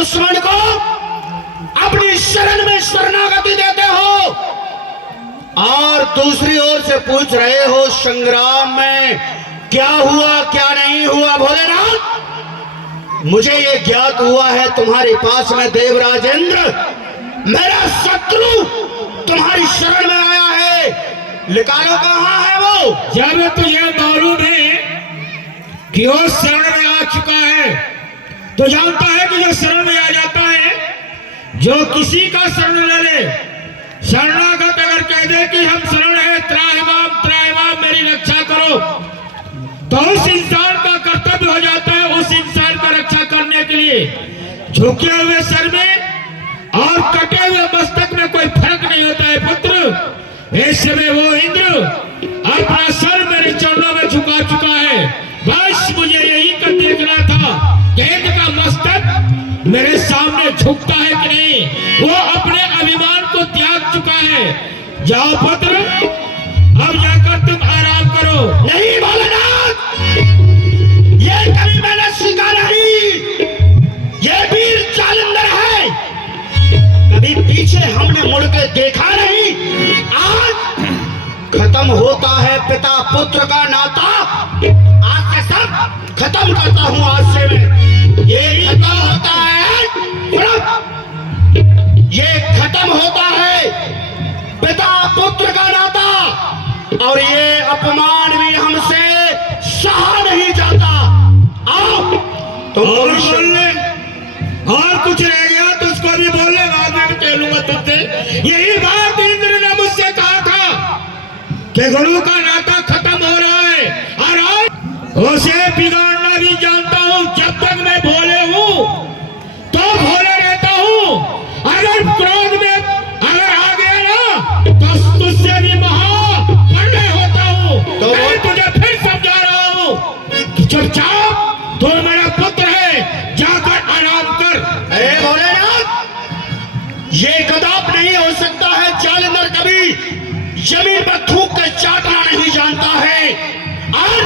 दुश्मन को अपनी शरण में शरणागति देते हो और दूसरी ओर से पूछ रहे हो संग्राम में क्या हुआ क्या नहीं हुआ। भोलेनाथ, मुझे ये ज्ञात हुआ है तुम्हारे पास में देवराजेंद्र, मेरा शत्रु तुम्हारी शरण में आया है। निकालो कहां है वो। जब तुझे मालूम है कि वो शरण में आ चुका है तो जानता है कि जो शरण में आ जाता है, जो किसी का शरण ले ले, शरणागत अगर कह दे कि हम शरण है, त्राहिमाम मेरी रक्षा करो, तो उस इंसान का कर्तव्य हो जाता है उस इंसान का रक्षा करने के लिए। झुके हुए सर में और कटे हुए मस्तक में कोई फर्क नहीं होता है पुत्र। इस समय वो इंद्र अपना सर मेरे चरणों में झुका चुका है। बस मुझे यही कर देखना था कि इनका मस्तक मेरे सामने झुकता है कि नहीं। वो अपने अभिमान को त्याग चुका है। जाओ पुत्र, अब जाकर तुम आराम करो। नहीं भोलेनाथ, ये कभी मैंने सीखा नहीं। ये वीर जालंधर है, कभी पीछे हमने मुड़ के देखा नहीं। आज खत्म होता है पिता पुत्र का नाता। आज से सब खत्म करता हूं। आज से मैं ये खत्म होता है, ये खत्म होता है पिता पुत्र का नाता और ये अपमान भी हमसे सहा नहीं जाता। आओ तो और बोलने और कुछ रह गया तो उसको भी बोलने बाद में कह लूंगा तुझसे। यही बात इंद्र ने मुझसे कहा था कि गुरु का नाता खत्म हो रहा है और आज उसे बिगाड़ना भी जानता हूं। जब तक मैं भोले हूं तो भोले रहता हूं। अगर क्रोध में अगर आ गया ना तो तुझसे भी महापंडे होता हूं। तो मैं तुझे फिर समझा रहा हूं कि चुपचाप तो मेरा पुत्र है, जाकर आराम कर। अरे भोलेनाथ, ये कदाप नहीं हो सकता है। जालंधर कभी जमीन पर थूक कर चाटना नहीं जानता है और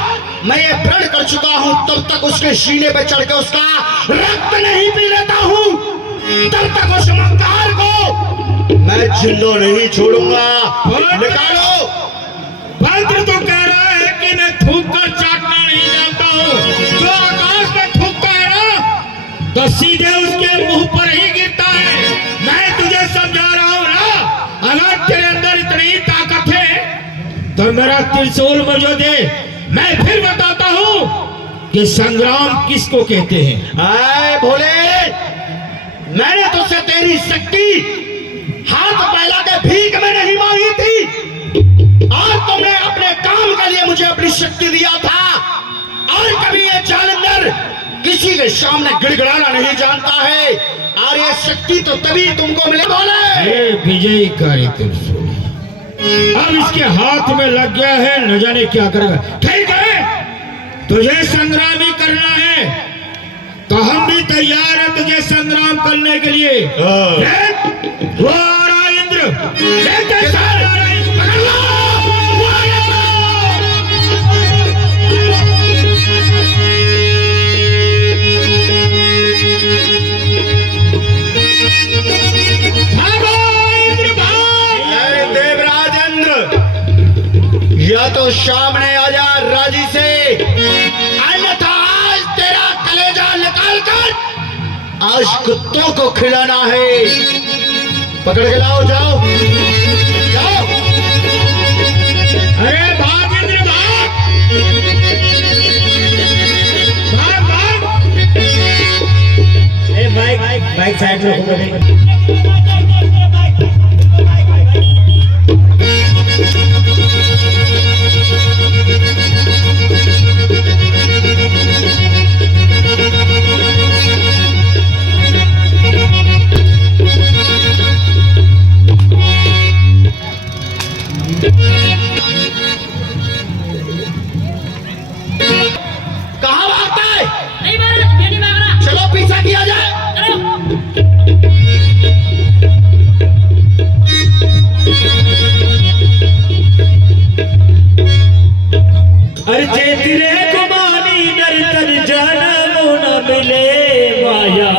मैं ये प्रण कर चुका हूं तब तक उसके सीने पर चढ़ के उसका रक्त नहीं पी लेता हूं, तब तक उस मक्कार को मैं जिंदा नहीं छोड़ूंगा। निकालो। मंत्र तो कह रहा है कि मैं थूक कर चाटना नहीं जानता हूं। जो आकाश में थूकता है ना तो सीधे उसके मुंह पर ही गिरता है। मैं तुझे समझा रहा हूं ना, अगर तेरे अंदर इतनी ताकत है तो मेरा त्रिशूल मुझे दे। मैं फिर बताता हूं कि संग्राम किसको कहते हैं। आए भोले, मैंने तुझसे तेरी शक्ति हाथ फैला के भीख में नहीं मांगी थी और तुमने अपने काम के लिए मुझे अपनी शक्ति दिया था। और कभी ये जालंधर किसी के सामने गिड़गिड़ाना नहीं जानता है और ये शक्ति तो तभी तुमको मिले। भोले, विजयी कारी त्रिशूल अब इसके हाथ में लग गया है, न जाने क्या करेगा। ठीक है, तुझे संग्राम ही करना है तो हम भी तैयार हैं तुझे संग्राम करने के लिए। वो आ रहा इंद्र, लेके सारे आ रहा है, पकड़ लो, वो आ गया। भागो इंद्र भाग। देवराजेंद्र, या तो सामने आ जा राजी से, अन्यथा आज तेरा कलेजा निकाल कर आज कुत्तों को खिलाना है। पकड़ के लाओ, जाओ जाओ। अरे भाग इंद्र भाग, भाग भाग। ए बाइक साइड में रखो। कहाँ भागता है? नहीं भाग रहा, नहीं भाग रहा। चलो पीछा किया जाए। अरे तेरे को मानी नर तन जनम न मिले माया